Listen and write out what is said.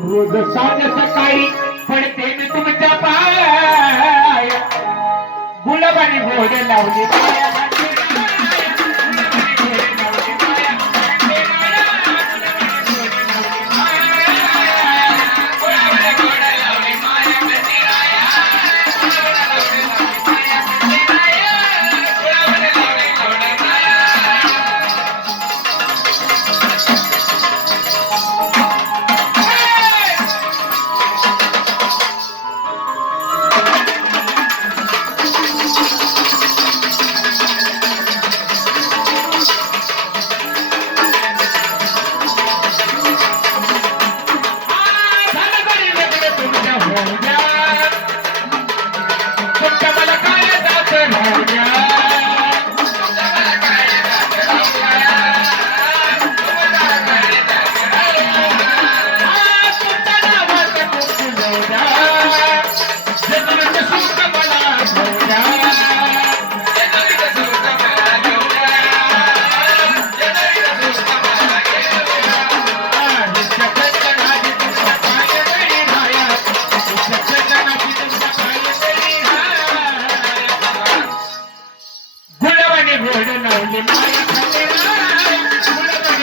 रोज साज सकाळी पडते मी तुमच्या पाया गुलाबाने गोड लावले पायाला. Thank you.